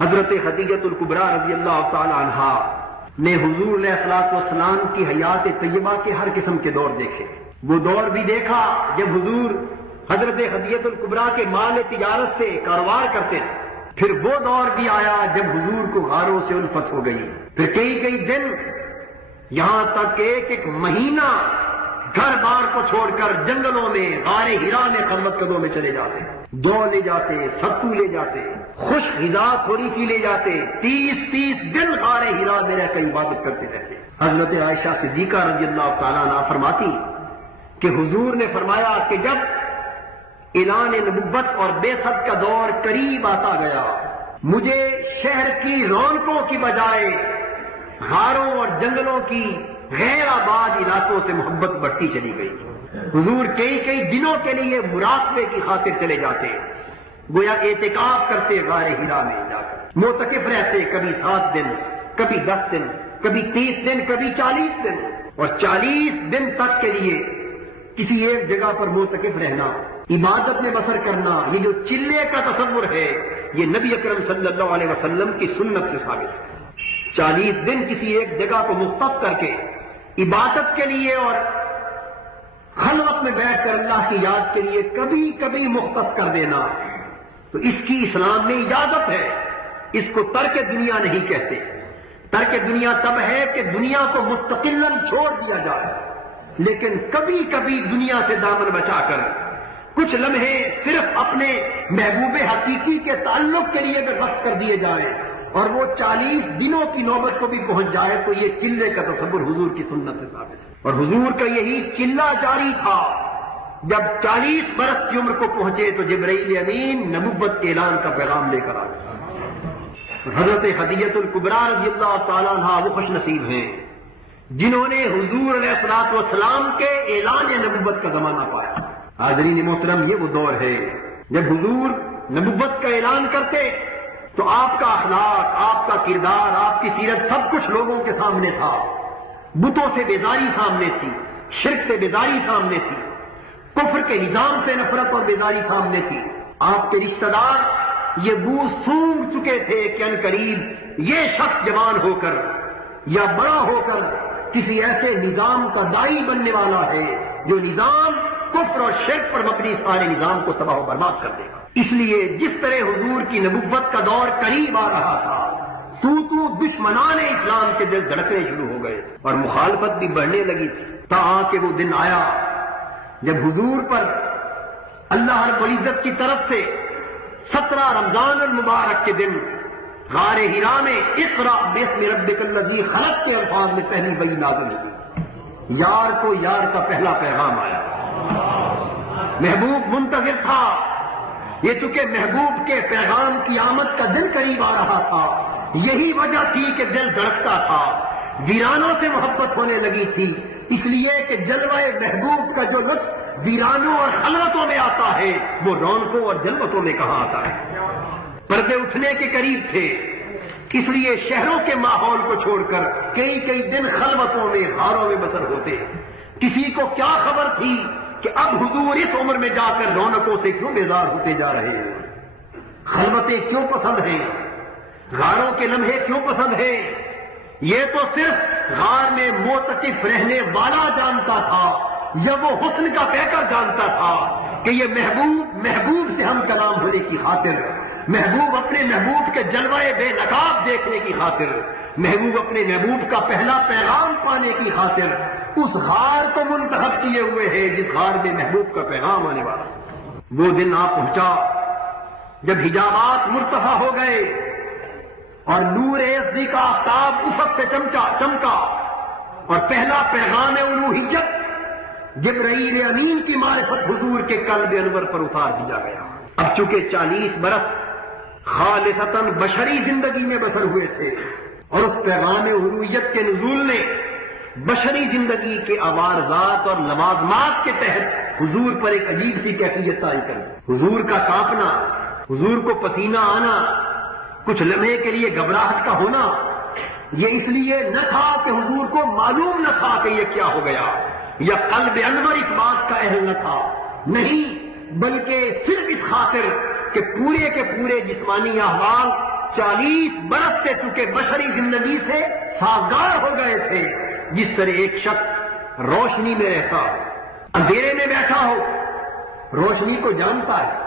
حضرت خدیجہ الکبریٰ رضی اللہ تعالی عنہا نے حضور علیہ الصلوۃ والسلام کی حیات طیبہ کے ہر قسم کے دور دیکھے. وہ دور بھی دیکھا جب حضور حضرت خدیجہ الکبریٰ کے مال تجارت سے کاروبار کرتے تھے. پھر وہ دور بھی آیا جب حضور کو غاروں سے الفت ہو گئی. پھر کئی دن، یہاں تک کہ ایک مہینہ گھر بار کو چھوڑ کر جنگلوں میں غار ہرا میں خلوت قدوں میں چلے جاتے، دو لے جاتے، ستو لے جاتے، خشک غذا تھوڑی سی لے جاتے، 30 دن غار ہرا میں رہ کر عبادت کرتے رہتے. حضرت عائشہ صدیقہ رضی اللہ تعالیٰ عنہا فرماتی کہ حضور نے فرمایا کہ جب اعلان نبوت اور بعثت کا دور قریب آتا گیا، مجھے شہر کی رونقوں کی بجائے غاروں اور جنگلوں کی غیر آباد علاقوں سے محبت بڑھتی چلی گئی. حضور کئی دنوں کے لیے مراقبے کی خاطر چلے جاتے، گویا اعتکاف کرتے غار ہرا میں جا کر، معتکف رہتے، کبھی 7 دن، کبھی 10 دن، کبھی 30 دن، کبھی 40 دن، اور 40 دن تک کے لیے کسی ایک جگہ پر معتکف رہنا، عبادت میں بسر کرنا. یہ جو چلے کا تصور ہے یہ نبی اکرم صلی اللہ علیہ وسلم کی سنت سے ثابت ہے. 40 دن کسی ایک جگہ کو مختص کر کے عبادت کے لیے اور خلوت میں بیٹھ کر اللہ کی یاد کے لیے کبھی کبھی مختص کر دینا، تو اس کی اسلام میں اجازت ہے. اس کو ترک دنیا نہیں کہتے. ترک دنیا تب ہے کہ دنیا کو مستقلاً چھوڑ دیا جائے، لیکن کبھی کبھی دنیا سے دامن بچا کر کچھ لمحے صرف اپنے محبوب حقیقی کے تعلق کے لیے اگر وقف کر دیے جائیں اور وہ 40 دنوں کی نوبت کو بھی پہنچ جائے تو یہ چلے کا تصور حضور کی سنت سے ثابت ہے. اور حضور کا یہی چلہ جاری تھا. جب 40 برس کی عمر کو پہنچے تو جبرائیل امین نبوت کے اعلان کا پیغام لے کر آ گئے. حضرت خدیجہ الکبریٰ رضی اللہ تعالیٰ عنہا وہ خوش نصیب ہیں جنہوں نے حضور علیہ الصلوۃ والسلام کے اعلان نبوت کا زمانہ پایا. حاضرین محترم، یہ وہ دور ہے جب حضور نبوت کا اعلان کرتے تو آپ کا اخلاق، آپ کا کردار، آپ کی سیرت سب کچھ لوگوں کے سامنے تھا. بتوں سے بیزاری سامنے تھی، شرک سے بیزاری سامنے تھی، کفر کے نظام سے نفرت اور بیزاری سامنے تھی. آپ کے رشتہ دار یہ بو سونگ چکے تھے کہ ان قریب یہ شخص جوان ہو کر یا بڑا ہو کر کسی ایسے نظام کا داعی بننے والا ہے جو نظام کفر اور شرک پر مبنی سارے نظام کو تباہ و برباد کر دے گا. اس لیے جس طرح حضور کی نبوت کا دور قریب آ رہا تھا تو دشمنان اسلام کے دل دھڑکنے شروع ہو گئے اور مخالفت بھی بڑھنے لگی تھی. تاکہ وہ دن آیا جب حضور پر اللہ رب العزت کی طرف سے 17 رمضان المبارک کے دن غار ہرا میں اقرأ باسم ربک الذی خلق کے الفاظ میں پہلی وحی نازل ہوئی. یار کو یار کا پہلا پیغام آیا. محبوب منتظر تھا. یہ چونکہ محبوب کے پیغام کی آمد کا دن قریب آ رہا تھا، یہی وجہ تھی کہ دل دھڑکتا تھا، ویرانوں سے محبت ہونے لگی تھی. اس لیے کہ جلوہ محبوب کا جو لطف ویرانوں اور خلوتوں میں آتا ہے وہ رونقوں اور جلوتوں میں کہاں آتا ہے. پردے اٹھنے کے قریب تھے، اس لیے شہروں کے ماحول کو چھوڑ کر کئی دن خلوتوں میں غاروں میں بسر ہوتے. کسی کو کیا خبر تھی کہ اب حضور اس عمر میں جا کر رونقوں سے کیوں بیزار ہوتے جا رہے ہیں، خلوتیں کیوں پسند ہیں، غاروں کے لمحے کیوں پسند ہیں. یہ تو صرف غار میں معتکف رہنے والا جانتا تھا یا وہ حسن کا پیکر جانتا تھا کہ یہ محبوب سے ہم کلام ہونے کی خاطر، محبوب اپنے محبوب کے جلوہ بے نقاب دیکھنے کی خاطر، محبوب اپنے محبوب کا پہلا پیغام پانے کی خاطر اس غار کو منتخب کیے ہوئے ہے جس غار میں محبوب کا پیغام آنے والا. وہ دن آ پہنچا جب حجابات مرتفع ہو گئے اور نور ازدی کا آفتاب افق سے چمکا اور پہلا پیغام الوہیت جبرائیل امین کی معرفت حضور کے قلب انور پر اتار دیا گیا. اب چونکہ 40 برس خالصتاً بشری زندگی میں بسر ہوئے تھے اور اس پیغام الوہیت کے نزول نے بشری زندگی کے عوارضات اور لوازمات کے تحت حضور پر ایک عجیب سی کیفیت طاری کر دی. حضور کا کانپنا، حضور کو پسینہ آنا، کچھ لمحے کے لیے گھبراہٹ کا ہونا، یہ اس لیے نہ تھا کہ حضور کو معلوم نہ تھا کہ یہ کیا ہو گیا یا قلب انور اس بات کا اہل نہ تھا، نہیں، بلکہ صرف اس خاطر کہ پورے کے پورے جسمانی احوال 40 برس سے چکے بشری زندگی سے سازگار ہو گئے تھے. جس طرح ایک شخص روشنی میں رہتا ہو, اندھیرے میں بیٹھا ہو, روشنی کو جانتا ہے,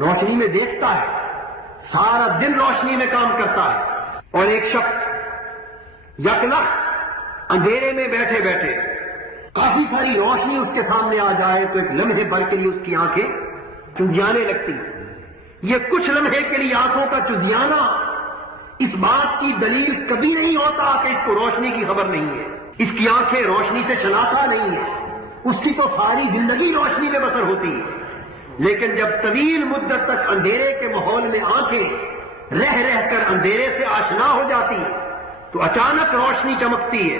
روشنی میں دیکھتا ہے, سارا دن روشنی میں کام کرتا ہے, اور ایک شخص یکلخت اندھیرے میں بیٹھے بیٹھے کافی ساری روشنی اس کے سامنے آ جائے تو ایک لمحے بھر کے لیے اس کی آنکھیں چندیانے لگتی. یہ کچھ لمحے کے لیے آنکھوں کا چندیانا اس بات کی دلیل کبھی نہیں ہوتا کہ اس کو روشنی کی خبر نہیں ہے. اس کی آنکھیں روشنی سے شناسا نہیں ہے, اس کی تو ساری زندگی روشنی میں بسر ہوتی ہے. لیکن جب طویل مدت تک اندھیرے کے ماحول میں آنکھیں رہ رہ کر اندھیرے سے آشنا ہو جاتی تو اچانک روشنی چمکتی ہے,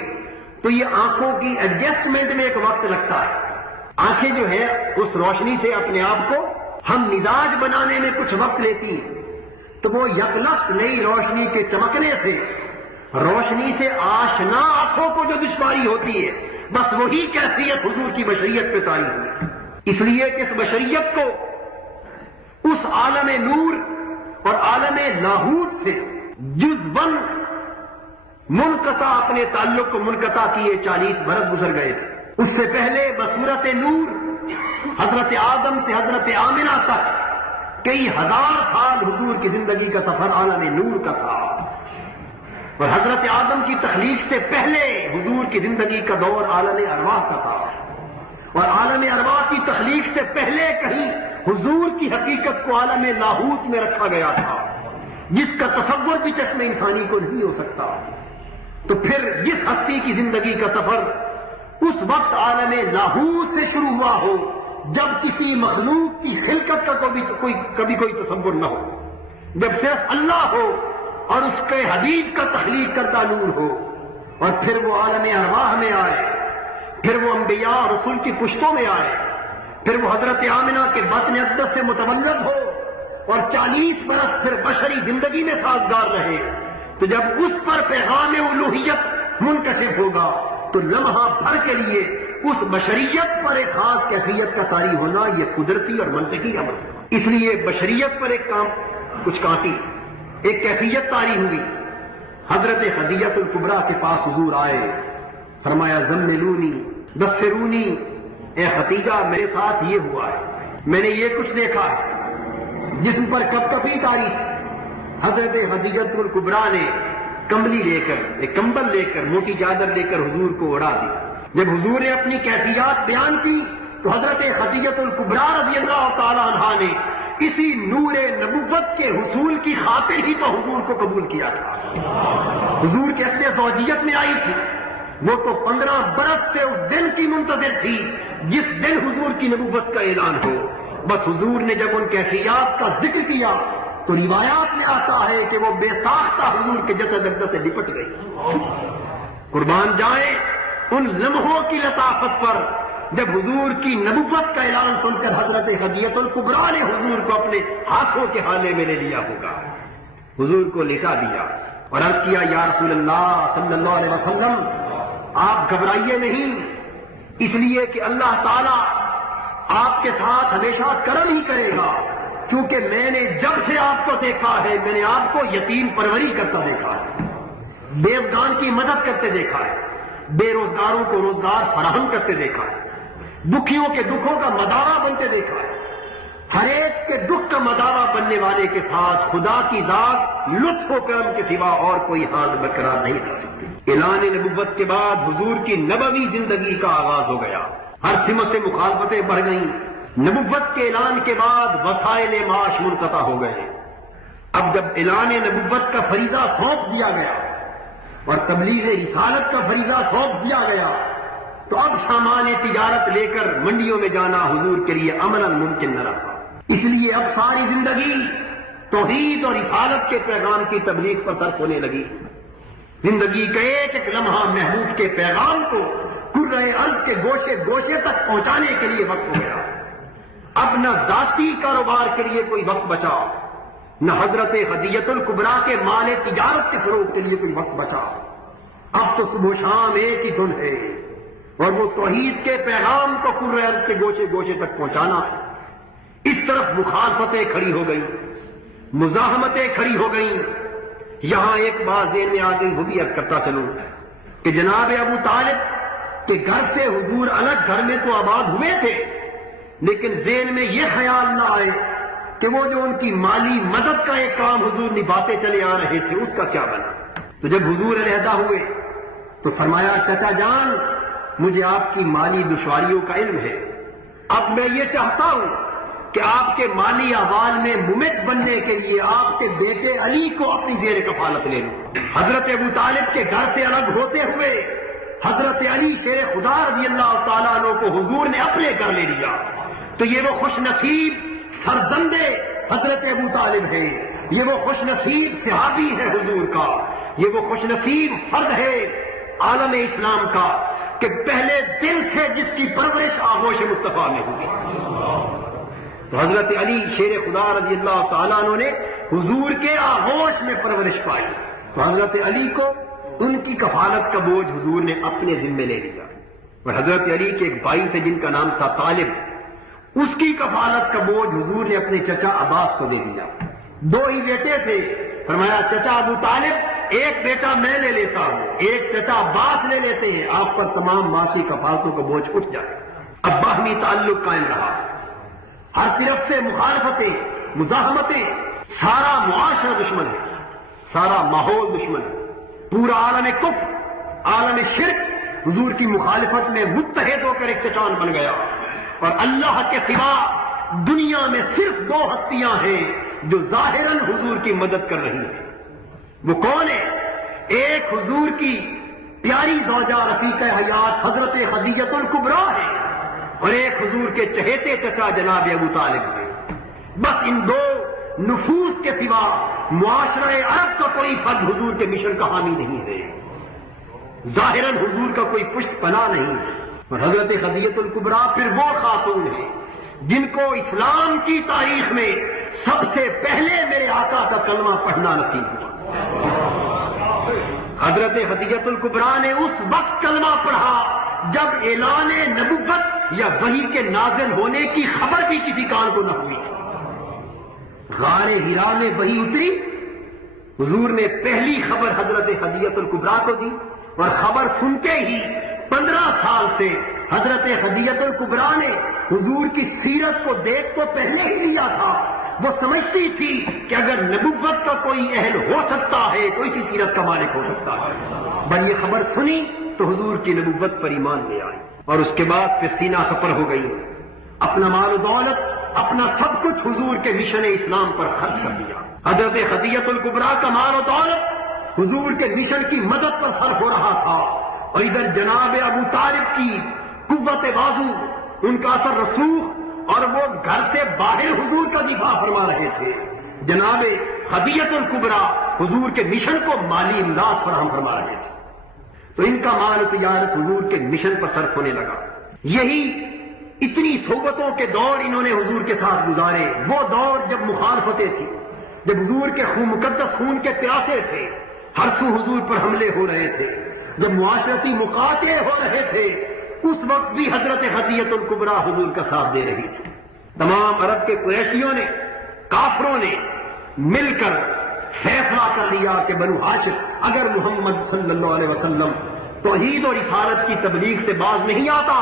تو یہ آنکھوں کی ایڈجسٹمنٹ میں ایک وقت لگتا ہے. آنکھیں جو ہے اس روشنی سے اپنے آپ کو ہم مزاج بنانے میں کچھ وقت لیتی ہیں, تو وہ یکلخت نئی روشنی کے چمکنے سے روشنی سے آشنا آنکھوں کو جو دشواری ہوتی ہے, بس وہی کیفیت حضور کی بشریت پہ طاری ہوئی. اس لیے کہ اس بشریت کو اس عالم نور اور عالم لاہوت سے جزون منقطع اپنے تعلق کو منقطع کیے 40 برس گزر گئے تھے. اس سے پہلے بصورت نور حضرت آدم سے حضرت آمنہ تک کئی ہزار سال حضور کی زندگی کا سفر عالم نور کا تھا, اور حضرت آدم کی تخلیق سے پہلے حضور کی زندگی کا دور عالم ارواح کا تھا, اور عالم ارواح کی تخلیق سے پہلے کہیں حضور کی حقیقت کو عالم لاہوت میں رکھا گیا تھا, جس کا تصور بھی چشم انسانی کو نہیں ہو سکتا. تو پھر جس ہستی کی زندگی کا سفر اس وقت عالم لاہوت سے شروع ہوا ہو جب کسی مخلوق کی خلقت کا کبھی کوئی تصور نہ ہو, جب صرف اللہ ہو اور اس کے حبیب کا تخلیق کردہ نور ہو, اور پھر وہ عالم ارواح میں آئے, پھر وہ انبیاء اور رسول کی پشتوں میں آئے, پھر وہ حضرت آمنہ کے بطن اقدس سے متولد ہو, اور 40 برس پھر بشری زندگی میں سازگار رہے. تو جب اس پر پیغام الوہیت منکشف ہوگا تو لمحہ بھر کے لیے اس بشریت پر ایک خاص کیفیت کا طاری ہونا یہ قدرتی اور منطقی امر ہے. اس لیے بشریت پر ایک کچھ کانٹی ایک کیفیت طاری ہوئی. حضرت خدیجہ الکبریٰ کے پاس حضور آئے, فرمایا زملونی دثرونی, اے خدیجہ میرے ساتھ یہ ہوا ہے, میں نے یہ کچھ دیکھا ہے. جسم پر کپ کپی طاری تھی. حضرت خدیجہ الکبریٰ نے کمبلی لے کر, ایک کمبل لے کر, موٹی چادر لے کر حضور کو اڑا دی. جب حضور نے اپنی کیفیات بیان کی تو حضرت خدیجہ الکبریٰ رضی اللہ تعالی عنہا نے اسی نور نبوت کے حصول کی خاطر ہی تو حضور کو قبول کیا تھا. حضور کے اصل زوجیت میں آئی تھی, وہ تو 15 برس سے اس دن کی منتظر تھی جس دن حضور کی نبوت کا اعلان ہو. بس حضور نے جب ان کیفیات کا ذکر کیا تو روایات میں آتا ہے کہ وہ بے ساختہ حضور کے جسد اقدس سے لپٹ گئی. قربان جائیں ان لمحوں کی لطافت پر جب حضور کی نبوت کا اعلان سن کر حضرت خدیجہ الکبریٰ نے حضور کو اپنے ہاتھوں کے حالے میں لے لیا ہوگا, حضور کو لٹا دیا اور عرض کیا یا رسول اللہ صلی اللہ علیہ وسلم آپ گھبرائیے نہیں, اس لیے کہ اللہ تعالی آپ کے ساتھ ہمیشہ کرم ہی کرے گا, کیونکہ میں نے جب سے آپ کو دیکھا ہے میں نے آپ کو یتیم پروری کرتا دیکھا ہے, بیوگان کی مدد کرتے دیکھا ہے, بے روزگاروں کو روزگار فراہم کرتے دیکھا ہے, دکھیوں کے دکھوں کا مدارہ بنتے دیکھا ہے. ہر ایک کے دکھ کا مدارہ بننے والے کے ساتھ خدا کی ذات لطف و کرم کے سوا اور کوئی حال برقرار نہیں رہ سکتی. اعلان نبوت کے بعد حضور کی نبوی زندگی کا آغاز ہو گیا. ہر سمت سے مخالفتیں بڑھ گئیں. نبوت کے اعلان کے بعد وسائل معاش منقطع ہو گئے. اب جب اعلان نبوت کا فریضہ سونپ دیا گیا اور تبلیغ رسالت کا فریضہ سونپ دیا گیا تو اب سامان تجارت لے کر منڈیوں میں جانا حضور کے لیے عملاً ممکن نہ رہا. اس لیے اب ساری زندگی توحید اور رسالت کے پیغام کی تبلیغ پر صرف ہونے لگی. زندگی کا ایک ایک لمحہ محبوب کے پیغام کو کرۂ ارض کے گوشے گوشے تک پہنچانے کے لیے وقت ہو گیا. اب نہ ذاتی کاروبار کے لیے کوئی وقت بچا, نہ حضرت خدیجہ الکبریٰ کے مال تجارت کے فروغ کے لیے کوئی وقت بچا. اب تو صبح و شام ایک ہی دن ہے اور وہ توحید کے پیغام کو کرۂ ارض کے گوشے گوشے تک پہنچانا ہے. اس طرف مخالفتیں کھڑی ہو گئیں, مزاحمتیں کھڑی ہو گئیں, یہاں ایک بات ذہن میں آ گئی، وہ بھی عرض کرتا چلوں کہ جناب ابو طالب کے گھر سے حضور الگ گھر میں تو آباد ہوئے تھے، لیکن ذہن میں یہ خیال نہ آئے کہ وہ جو ان کی مالی مدد کا ایک کام حضور نبھاتے چلے آ رہے تھے اس کا کیا بنا۔ تو جب حضور علیحدہ ہوئے تو فرمایا چچا جان مجھے آپ کی مالی دشواریوں کا علم ہے، اب میں یہ چاہتا ہوں کہ آپ کے مالی احوال میں ممد بننے کے لیے آپ کے بیٹے علی کو اپنی زیر کفالت لے لوں۔ حضرت ابو طالب کے گھر سے الگ ہوتے ہوئے حضرت علی شیر خدا رضی اللہ تعالیٰ عنہ کو حضور نے اپنے گھر لے لیا۔ تو یہ وہ خوش نصیب فرزند حضرت ابو طالب ہے، یہ وہ خوش نصیب صحابی ہے حضور کا، یہ وہ خوش نصیب فرد ہے عالم اسلام کا کہ پہلے دن سے جس کی پرورش آغوش مصطفیٰ میں ہوئی۔ تو حضرت علی شیر خدا رضی اللہ تعالیٰ عنہ نے حضور کے آغوش میں پرورش پائی، تو حضرت علی کو ان کی کفالت کا بوجھ حضور نے اپنے ذمے لے لیا۔ اور حضرت علی کے ایک بھائی تھے جن کا نام تھا طالب، اس کی کفالت کا بوجھ حضور نے اپنے چچا عباس کو دے دیا۔ دو ہی بیٹے تھے، فرمایا چچا ابو طالب ایک بیٹا میں لے لیتا ہوں، ایک چچا عباس لے لیتے ہیں، آپ پر تمام معاشی کفالتوں کا بوجھ اٹھ جائے۔ اب باہمی تعلق قائم رہا، ہر طرف سے مخالفتیں، مزاحمتیں، سارا معاشرہ دشمن ہے، سارا ماحول دشمن ہے، پورا عالم کفر، عالم شرک حضور کی مخالفت میں متحد ہو کر ایک چٹان بن گیا۔ اور اللہ کے سوا دنیا میں صرف دو ہستیاں ہیں جو ظاہراً حضور کی مدد کر رہی ہیں، وہ کون ہے؟ ایک حضور کی پیاری زوجہ رفیقہ حیات حضرت خدیجہ الکبریٰ ہے، اور ایک حضور کے چہیتے چچا جناب ابو طالب ہے۔ بس ان دو نفوس کے سوا معاشرہ عرب کا کوئی فرد حضور کے مشن کا حامی نہیں ہے، ظاہراً حضور کا کوئی پشت پناہ نہیں ہے۔ اور حضرت خدیجہ الکبریٰ پھر وہ خاتون ہے جن کو اسلام کی تاریخ میں سب سے پہلے میرے آقا کا کلمہ پڑھنا نصیب ہوا۔ حضرت خدیجہ الکبریٰ نے اس وقت کلمہ پڑھا جب اعلان نبوت یا وحی کے نازل ہونے کی خبر بھی کسی کان کو نہ ہوئی تھی۔ غار حرا میں وحی اتری، حضور نے پہلی خبر حضرت خدیجہ الکبریٰ کو دی، اور خبر سنتے ہی 15 سال سے حضرت خدیجہ الکبریٰ نے حضور کی سیرت کو دیکھ تو پہلے ہی لیا تھا، وہ سمجھتی تھی کہ اگر نبوت کا کوئی اہل ہو سکتا ہے تو اسی سیرت کا مالک ہو سکتا ہے۔ بس یہ خبر سنی تو حضور کی نبوت پر ایمان لے آئی، اور اس کے بعد پھر سینہ سفر ہو گئی، اپنا مال و دولت، اپنا سب کچھ حضور کے مشن اسلام پر خرچ کر دیا۔ حضرت خدیجہ الکبریٰ کا مال و دولت حضور کے مشن کی مدد پر صرف ہو رہا تھا، اور ادھر جناب ابو طالب کی قوت بازو، ان کا اثر رسوخ، اور وہ گھر سے باہر حضور کا دفاع فرما رہے تھے۔ جناب خدیجہ الکبریٰ حضور کے مشن کو مالی امداد فراہم فرما رہے تھے، تو ان کا مال و تجارت حضور کے مشن پر صرف ہونے لگا۔ یہی اتنی صحبتوں کے دور انہوں نے حضور کے ساتھ گزارے، وہ دور جب مخالفتیں تھیں، جب حضور کے مقدس خون کے پیاسے تھے، ہر سو حضور پر حملے ہو رہے تھے، جب معاشرتی مقاطعے ہو رہے تھے، اس وقت بھی حضرت خدیجہ الکبریٰ حضور کا ساتھ دے رہی تھی۔ تمام عرب کے قریشیوں نے، کافروں نے مل کر فیصلہ کر لیا کہ بنو ہاشم اگر محمد صلی اللہ علیہ وسلم توحید اور رسالت کی تبلیغ سے باز نہیں آتا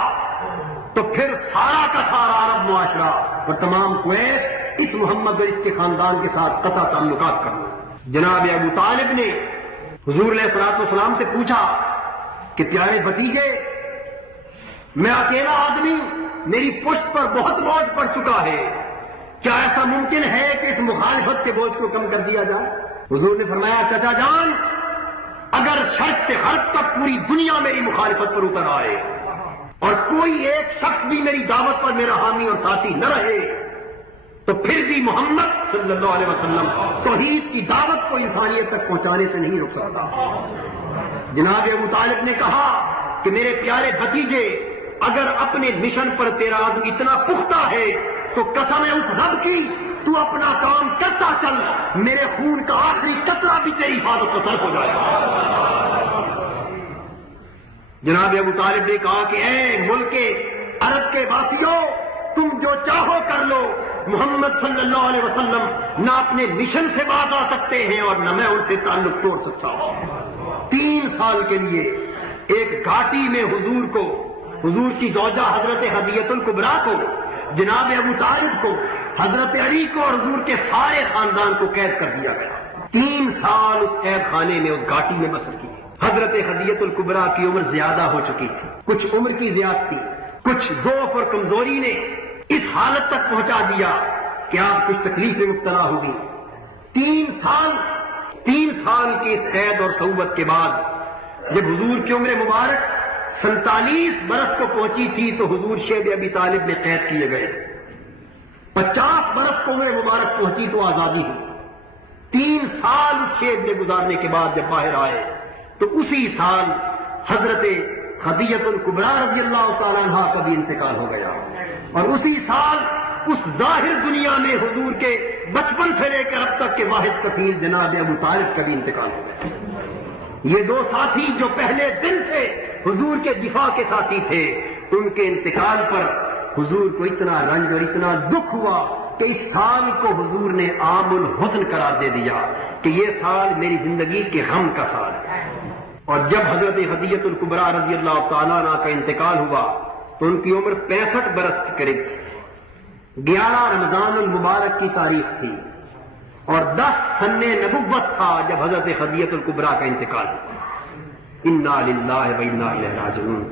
تو پھر سارا کا سارا عرب معاشرہ اور تمام قریش اس محمد اور اس کے خاندان کے ساتھ قطع تعلقات کرنا۔ جناب ابو طالب نے حضور علیہ الصلوۃ والسلام سے پوچھا کہ پیارے بھتیجے، میں اکیلا آدمی، میری پشت پر بہت بوجھ پڑ چکا ہے، کیا ایسا ممکن ہے کہ اس مخالفت کے بوجھ کو کم کر دیا جائے؟ حضور نے فرمایا چچا جان، اگر شرق سے غرب تک پوری دنیا میری مخالفت پر اتر آئے اور کوئی ایک شخص بھی میری دعوت پر میرا حامی اور ساتھی نہ رہے تو پھر بھی محمد صلی اللہ علیہ وسلم توحید کی دعوت کو انسانیت تک پہنچانے سے نہیں رک سکتا۔ جناب ابو طالب نے کہا کہ میرے پیارے بھتیجے، اگر اپنے مشن پر تیرا عزم اتنا پختہ ہے تو قسم ہے اس رب کی، تو اپنا کام کرتا چل، میرے خون کا آخری قطرہ بھی تیری حفاظت پر صرف ہو جائے گا۔ جناب ابو طالب نے کہا کہ اے ملک عرب کے واسیوں، تم جو چاہو کر لو، محمد صلی اللہ علیہ وسلم نہ اپنے مشن سے باز آ سکتے ہیں اور نہ میں ان سے تعلق توڑ سکتا ہوں۔ 3 سال کے لیے ایک گھاٹی میں حضور کو، حضور کی زوجہ حضرت ہدیۃ الکبریٰ کو، جناب ابو طالب کو، حضرت علی کو اور حضور کے سارے خاندان کو قید کر دیا گیا۔ 3 سال اس قید خانے میں، اس گھاٹی میں بسر کی۔ حضرت ہدیۃ الکبریٰ کی عمر زیادہ ہو چکی تھی، کچھ عمر کی زیادتی، کچھ ضعف اور کمزوری نے اس حالت تک پہنچا دیا کہ آپ کچھ تکلیف میں مبتلا ہوگی۔ 3 سال کی اس قید اور صعوبت کے بعد جب حضور کی عمر مبارک 47 برس کو پہنچی تھی تو حضور شیب ابی طالب میں قید کیے گئے۔ 50 برس کو عمر مبارک پہنچی تو آزادی ہوئی۔ 3 سال اس شیب میں گزارنے کے بعد جب باہر آئے تو اسی سال حضرت ہدیۃ الکبریٰ رضی اللہ تعالیٰ عنہ کا بھی انتقال ہو گیا، اور اسی سال اس ظاہر دنیا میں حضور کے بچپن سے لے کر اب تک کے واحد کفیل جناب ابو طالب کا بھی انتقال ہو گیا۔ یہ 2 ساتھی جو پہلے دن سے حضور کے دفاع کے ساتھی تھے، ان کے انتقال پر حضور کو اتنا رنج اور اتنا دکھ ہوا کہ اس سال کو حضور نے عام الحزن قرار دے دیا کہ یہ سال میری زندگی کے غم کا سال ہے۔ اور جب حضرت ہدیۃ الکبریٰ رضی اللہ تعالیٰ عنہ کا انتقال ہوا تو ان کی عمر 65 برس کے قریب تھی۔ 11 رمضان المبارک کی تاریخ تھی اور 10 سن نبوت تھا جب حضرت ہدیۃ الکبریٰ کا انتقال ہوا۔ انا للہ و انا الیہ راجعون۔